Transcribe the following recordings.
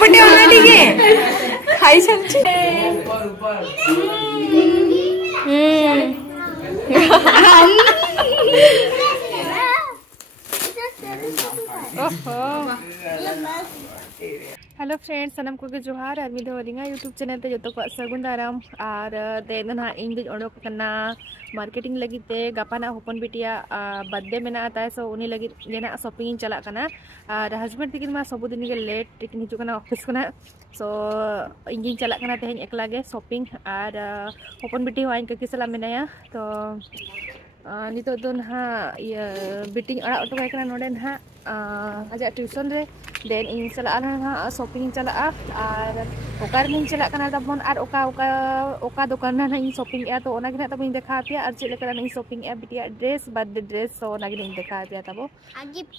बड़े ऑलरेडी के हाय संची hello friends सनम को जोहार आर मिद होलिंगा यूट्यूब चैनल ते जो को सगुन दाराम और तेना इन भी ओडोक कना मार्केटिंग लगी ते गापाना होपन बिटिया बर्थडे मेना ताय सो उनी लगी लेना शॉपिंग चला कना और हस्बैंड तकिन मा सब दिन के लेट तकिन हिजु कना ऑफिस कना सो इंगिन चला कना तेहन एकला गे शॉपिंग और होपन बिटी हो आइन के सला मेनाया तो नितो दो ना बिटिंग अड़ा ऑटो कना नोडे ना आजा ट्यूशन रे देन इन चला ना शॉपिंग चला और ओकार में चला कना तबन और ओका दुकान ना इन शॉपिंग ए तो ओना गिना तब देखा पिया और चले कना इन शॉपिंग ए बिटिया ड्रेस बर्थडे ड्रेस सो ओना गिना देखा पिया तबो गिफ्ट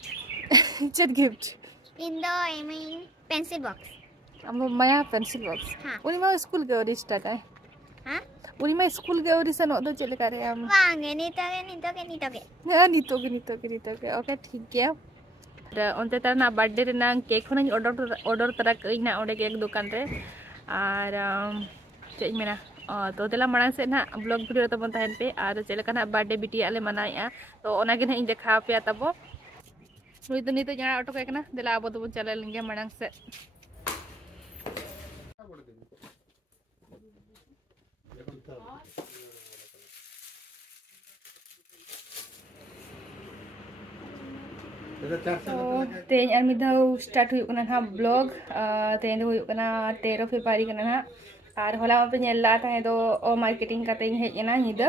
चेट gift in the I mean pencil box हम माया पेंसिल बॉक्स उनी मा स्कूल के ओरी स्टार्ट है हां उनी मा स्कूल के ओरी से नो दो चले करे हम वांगे नीतो के ओके ठीक है onte tarna birthday rena cake khonang order tara kaina ode cake dukan re ar chei mena to tela marang se na vlog video to bon tahen pe ar chele kana birthday biti ale manai to ona ge na in dekha pe tabo nui to jana auto kana dela abo to bon chala linge marang se तेज और मिदाउ start हुई कना हा blog तेज हुई कना 13 फरवरी कना हा और होला पे नेला ताहे दो ओ मार्केटिंग काते हेजना निदा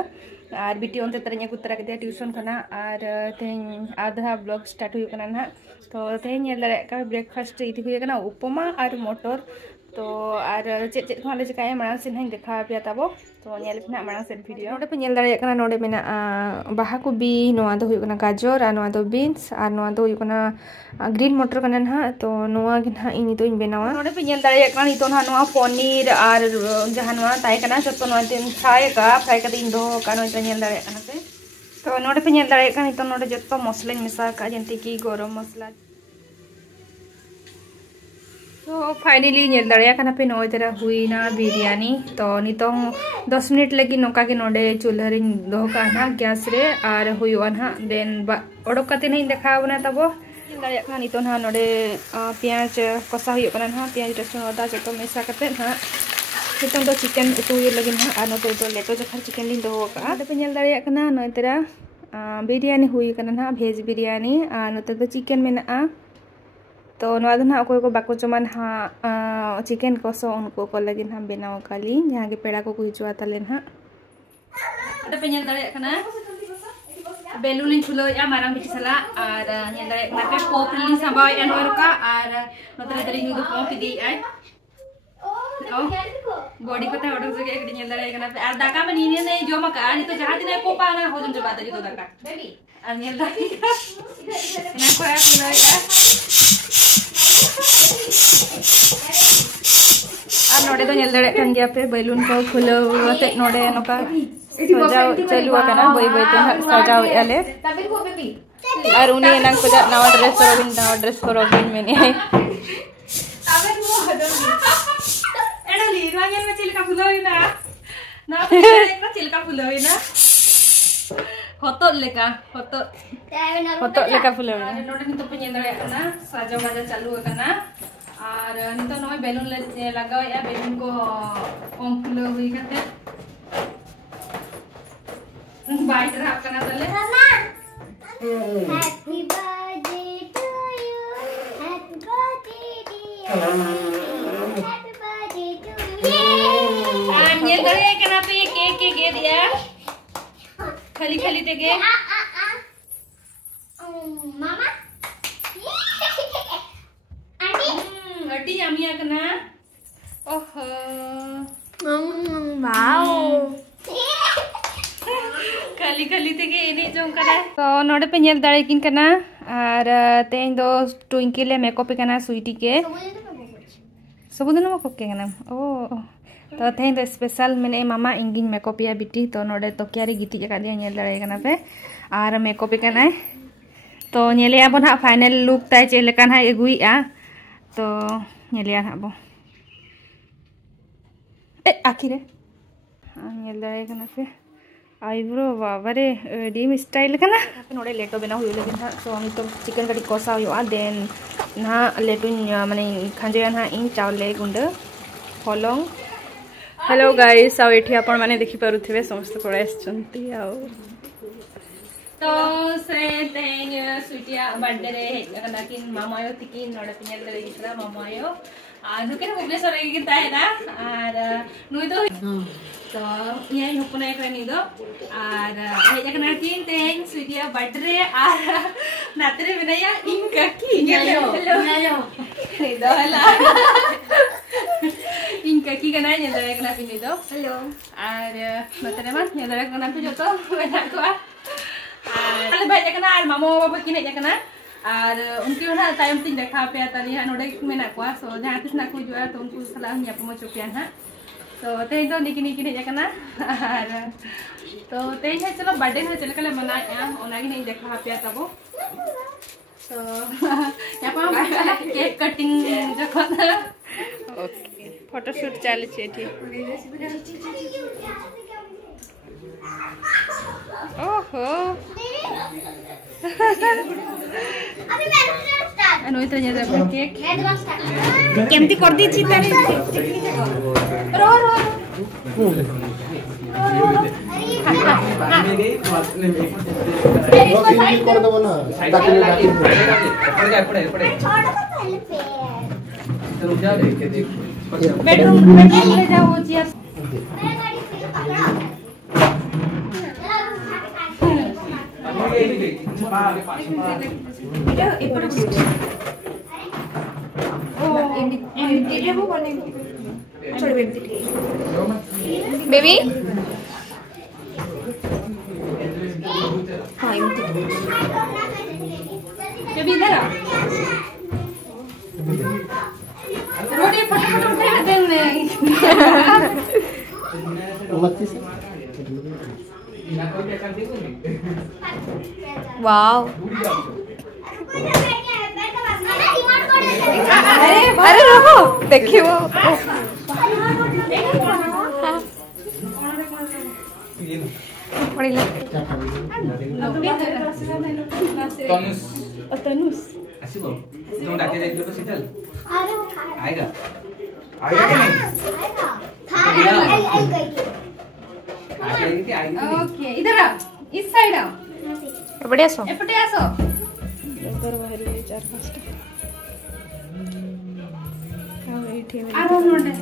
और बिटी ओनते तरኛ कुतरा के ट्यूशन कना और तेज आधा ब्लॉग स्टार्ट हुई कना ना तो तेज नेला का ब्रेकफास्ट इति हुई कना उपमा और मटर तो और चेक खाले चिकाय मांग से नहीं देखा पिया तबो तो नेल पे मांग से वीडियो नोडे पे नेल दाड़े कना नोडे मेना बाहा को बी नोआ दो हुई कना गाजर और नोआ दो बीन्स और नोआ दो हुई कना ग्रीन मटर कना ना तो नोआ के ना इनी तो इन बेनावा नोडे पे नेल दाड़े कना तो ना नोआ पनीर और जहां नोआ ताय कना जतो नोआ दिन फ्राई का दिन दो कनो तो नेल दाड़े कना पे तो नोडे पे नेल दाड़े कना तो नोडे जतो मसला मिसा का जंती की गरम मसला तो फाइनली नेल दाड़िया कना पे नोय तेरा हुई ना बिरयानी तो नितों 10 मिनट लगी नोका के नोडे चूल्हा रे दो का ना गैस रे और हुईवा ना देन ओडोक काते नहीं देखा बना तबो नेल दाड़िया कना नितों ना नोडे प्याज कसा हुई कना ना प्याज रसुन अदा जतो मेसा कते ना नितों दो चिकन उतु लगी ना और नोते तो लेटो जखर चिकन लिन दो का नोडे पे नेल दाड़िया कना नोय तेरा बिरयानी हुई कना ना भेज बिरयानी और नोते तो चिकन मेना तो ना अकोय को बाको जमान हाँ चिकन को सो उनको को लगे हम बनाव काली जहाँ के पेड़ा को हिजुआ तले ना पे नेल दाड़े कना बेलून इन छुलो या माराम बिच सला और नेल दाड़े कना पे पोप लिन साबाव या नोर का और नोतरे तरी नु दो पोप दी आय बॉडी को ता ऑर्डर जगे एक नेल दाड़े कना पे और दाका में नीने ने जो मका नि तो जहाँ दिन पोपा ना हो जन जबा तरी तो दाका बेबी और नेल दाड़े ना कोया पुना या और नोडे तो नेल दाड़े कन गया पे बैलून को फुलते नोडे नोका सजाव चालू कना बई बई ते सजाव याले और उनी एना को जा नवा ड्रेस करोबिन मेने तबे मो हदनी एडली रंगेल में चिलका फुलोइना ना एक चिलका फुलोइना होतो लेका फुलोइना नोडे नि तो पे नेल दाड़े कना सजाव मजा चालू कना और नितो नय बेलून ले लगाव या बेलून को कम फुलो हुई करते बाइट रहा करना चले मामा happy birthday to you happy birthday dear happy birthday to you आ नेल दाड़े कना पे केक के दिया खाली ते गे मामा अड्डी यामिया कना ओहो वाओ खाली ते गे एने जों करा तो नोडे पे नेल दाड़े किन कना और तेन दो ट्विंकल ले मेकअप कना स्वीटी के सबुदिन मेकअप के कना ओ तो तेन दो स्पेशल मेने मामा इंगिन मेकअप या बिटी तो नोडे तो क्यारी गिटी जका दिया नेल दाड़े कना पे और मेकअप कना तो नेले आबो ना फाइनल लुक ताय चे लेका ना एगुई आ तो Nyelia habo. Akire. Nyelda kana pe. Eyebrow बाबरे डीम स्टाइल का ना नोड़े लेटो बना हुई लेकिन हाँ तो हम तो चिकन करी कोसा हुआ देन ना लेटो माने खांजे ना इन चावल गुंड हलंग हेलो गाइस आउ एठी आपण माने देखि पारुथिबे समस्त पळाय आछंती आउ तो से तेन स्वीटिया बर्थडे रे हेकना किन मामायो तिकिन नोड़े पिनेल दे गितरा मामायो नुके भुवनेश्वर रे गिता है ना आर नुई तो ये हुपना एक रनी दो आर हेजा कना किन तेन स्वीटिया बर्थडे आर नातरे बिनाया इनका की हेलो दो हला इनका की कना ये दरे कना पिनी दो हेलो आर नातरे मा ये दरे कना पे जतो बना को आर भाई कना आर मामो बाबा किन हेजा कना आर उनके ना टाइम तीन देखा पे तनी हा नोडे मेना को सो जहां तिस ना को जुआ तो उनको सलाह न्या पमो चोपिया ना तो तेज तो निकी निकी हेजा कना आर तो तेज है चलो बर्थडे है चल कले मनाया ओनागी नहीं देखा पे तबो तो या पा केक कटिंग जखो ओके फोटोशूट चल छी एठी ओहो अभी मैं स्टार्ट अनु इतना ज्यादा केक केमती कर दी छी तारे रो रो कर दो ना ताकि पड़े छोटा सा पहले पे रुक जा देख देख बेडरूम ले जाओ चियर बेबी हाँ बेबी इधर आ रोटी फटाफट उठा देने वाओ अरे रहो देखिए वो तनुष आसीबो तुम डाके जाइलो तो सीटल अरे आएगा आएगा कि नहीं आएगा ओके इधर आ इस साइड आओ बढ़िया सो एपटे आसो लेकर बाहर ले 4-5 का एठी में आरो नोडे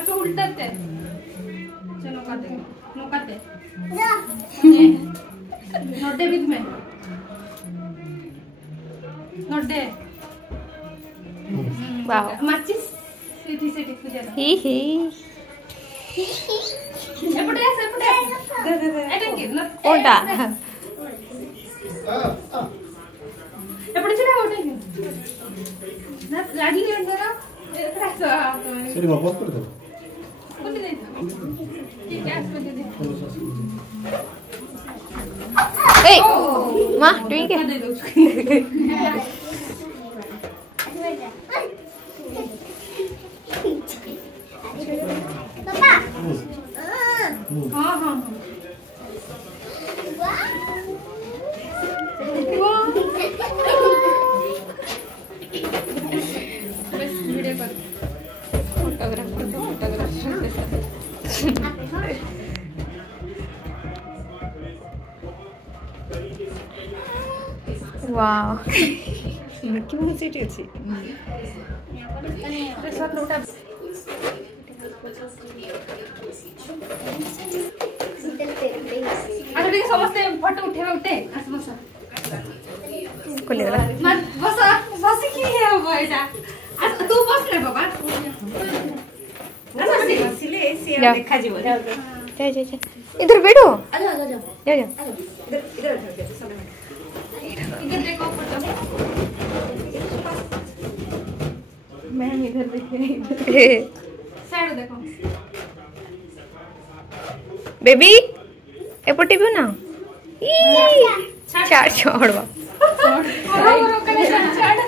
अब उल्टाते चलो काटे नोकाते नोडे विद में नोडे वाओ माचिस सीटी सीटी पूजा ही ही एपटे आस एपटे एटन के न ओडा एपटे चला ओटे ना लाडी ले ना एपटे आस सरी मैं बहुत कर दो कुछ नहीं ठीक है आस बजे दे ए मां डूइंग दे दो पापा हां हां बस वीडियो कर photographer wow Mickey mouse eighty अछि सब लोटा अरे देखो समस्त फोटो उठे आस बस कोले गला मत बस बस की है वो ऐसा तू बस ले बाबा बसिले से देखा जीव जा इधर बैठो आ जाओ जा जा इधर देखो फोटो मैम इधर देखिए साइड देखो बेबी एपटे भी ना ई चार छोड़वा और करे छाड़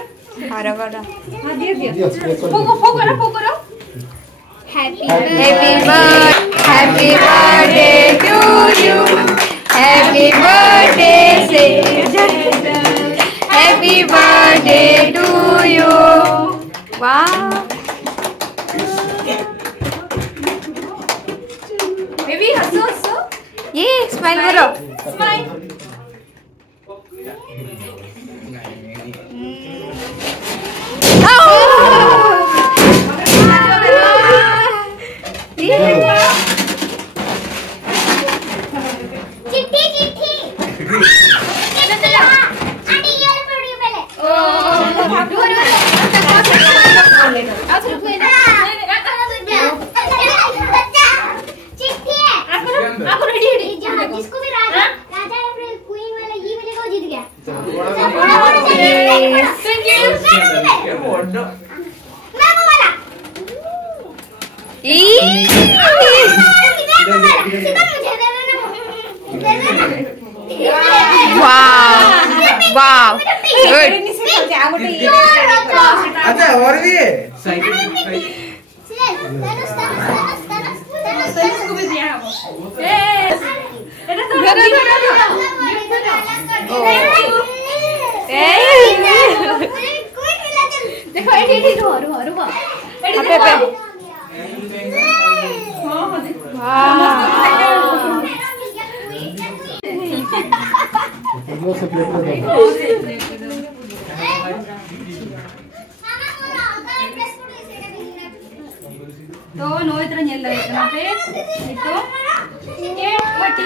हरगड़ा हां दे दिया, दिया स्प्रे कर फोको फोको happy happy birthday to you happy birthday से हैप्पी बर्थडे टू यू वाह बेबी हंसो हंसो ये स्माइल करो स्माइल चिट्ठी चिट्ठी आंटी ये पढ़िए पहले चिट्ठी है आपको रेडी जिसको भी राजा राजा अपने क्वीन वाला ये वाले को जीत गया थैंक यू मैं वो वाला वाव गुड अच्छा और भी है वो से प्लेट में दो तो नो इतना नहीं लगे इतना पे तो ये मट्टी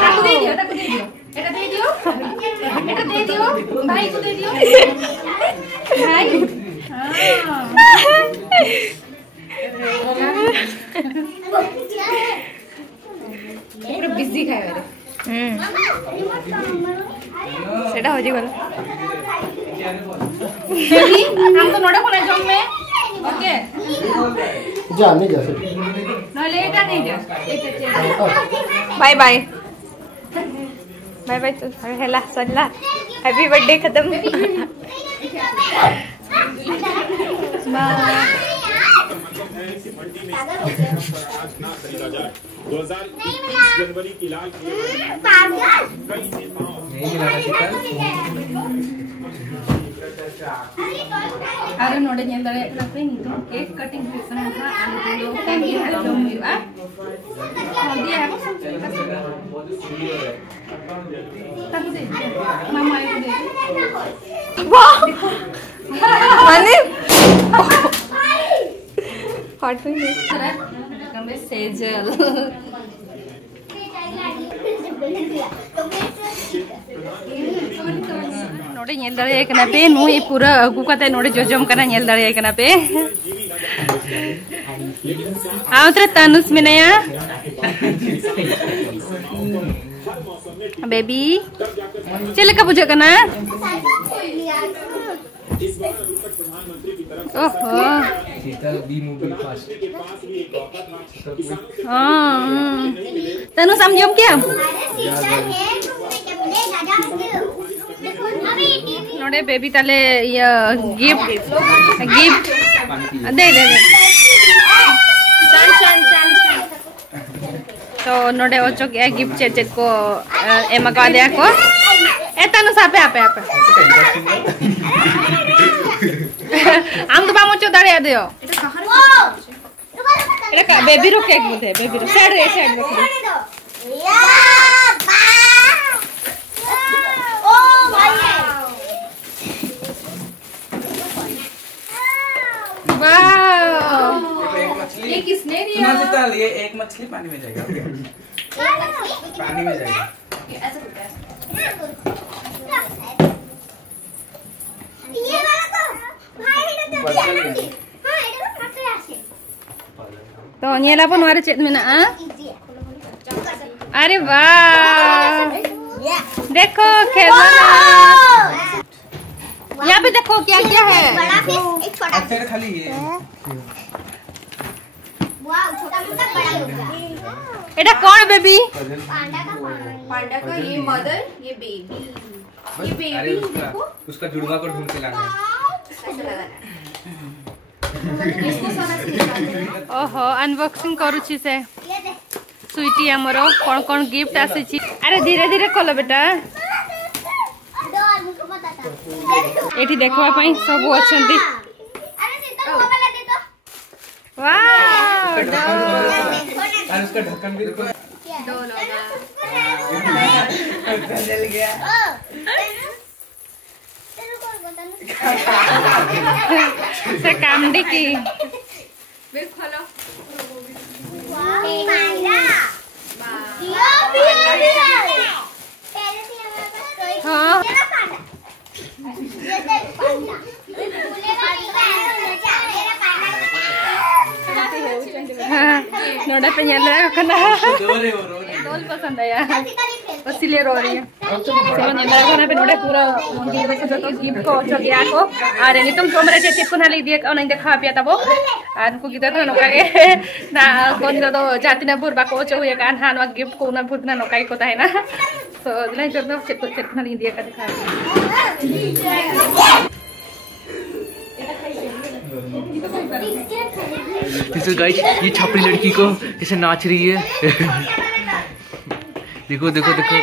आपको दे दियो ताको दे दियो एटा दे दियो भाई को दे दियो भाई हां पूरा बिजी खाए रे सेटा हो जी गला हम तो नोडा कोना जम में ओके जा नहीं जा सकते ना लेटा नहीं जा बाय बाय बाय बाय तो हेला सल्ला हैप्पी बर्थडे खत्म जनवरी की लाल अरे नोडे नेंदळे लपे नीतो केक कटिंग सेशन था आणि तो थैंक यू हेलो मी आ दिया ताको दे मामा को दे वाह माने हॉट में कमे सेजल नोडे नेल दाड़े कना पे नुई पूरा अगु कते नोडे जोजम कना नेल दाड़े कना पे आवतरे तनुस मिनया बेबी चल का बुझे कना ओहो बी मूवी फास्ट हां तनु समझम क्या नोडे बेबी ताले ये गिफ्ट दे दे तो नोडे ओचो के गिफ्ट चेचेत को एमा का दे को ए तनु सापे आपे आपे आम तो बामो दाड़े दियो एटा बेबी रो केक बोलते बेबी रो साइड रखो वाह ये किसने दिया ये एक मछली पानी में जाएगा पानी में जाएगा ये वाला तो भाई हेडा तो हां हेडा फाटे आसे तो नेला पन वारे चेत मेना अरे वाह देखो खेलना यहाँ पे देखो क्या क्या है बड़ा फिश एक छोटा अच्छा खाली ये वाओ छोटा मोटा बड़ा हो गया एटा कौन बेबी पांडा का ये मदर ये बेबी अरे उसका जुड़वा को ढूंढ के लाना है ओहो अनबॉक्सिंग करूची से स्वीटी हमरो कौन कौन गिफ्ट आसी। अरे धीरे धीरे खोलो बेटा। एठी देखवा पई सब अछंती। वाह और उसका ढक्कन भी देखो। जल गया। से कामडी की हाँ नोड़ा पे डोल पसंद है यार इसीलिए रो रही है। पे नोड़े पूरा गिफ्ट को चलिया को और नहीं तुम तुम रे चिप कुना ले दिए और नहीं देखा पिया तब और को गिदा तो नोकागे ना कोन दो जाति ना बुरबा को चो ये कान हान गिफ्ट को ना बुरना नोकाई को है ना तो नहीं जब तो चिप कुना ले दिए का दिखा। गाइस ये छपरी लड़की को ऐसे नाच रही है। देखो देखो देखो।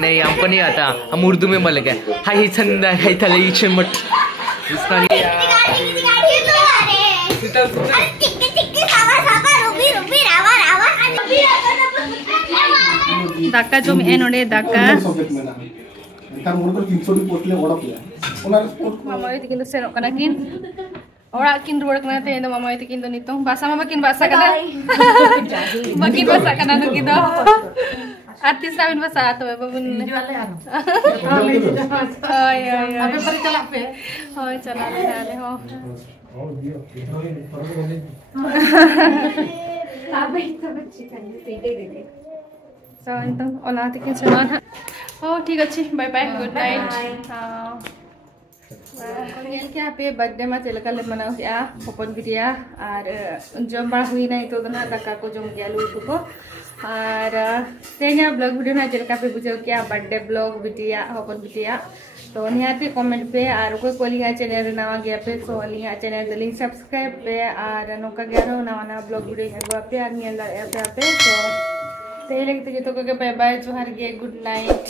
नहीं हमको नहीं आता, हम उर्दू में बोल गए हाय छंदा हाय थले छमट इसका नहीं। दाका जो में नोडे दाका मामा ये किन से नोकना किन ओरा किन रुड़ कना ते मामा ये किन नितो भाषा में किन भाषा कना बकिन भाषा कना न किदो आर्टिस्ट राविन भाषा तो बबन हाय हाय अबे पर चला पे हाय चला ले हो अबे तो बच्चे कने सीधे दे दे तो इंतम ओला तिकिन समान हो ठीक अच्छी बाय बाय गुड नाइट। हां क्या पे बर्थडे में चलका ले मनाओ क्या ओपन गिरिया और जम बड़ा हुई नहीं तो ना दाका को जम गया लूट को और तेना ब्लॉग वीडियो ना चलका पे बुझो क्या birthday blog video open video तो निहाती कमेंट पे और कोई कोलिंग चैनल नवा गया पे तो लिंक चैनल लिंक सब्सक्राइब पे और नोका गया नवा नवा ब्लॉग वीडियो पे और नियल पे तो तेरे लगे तो बाय बाय जोहार गे गुड नाइट।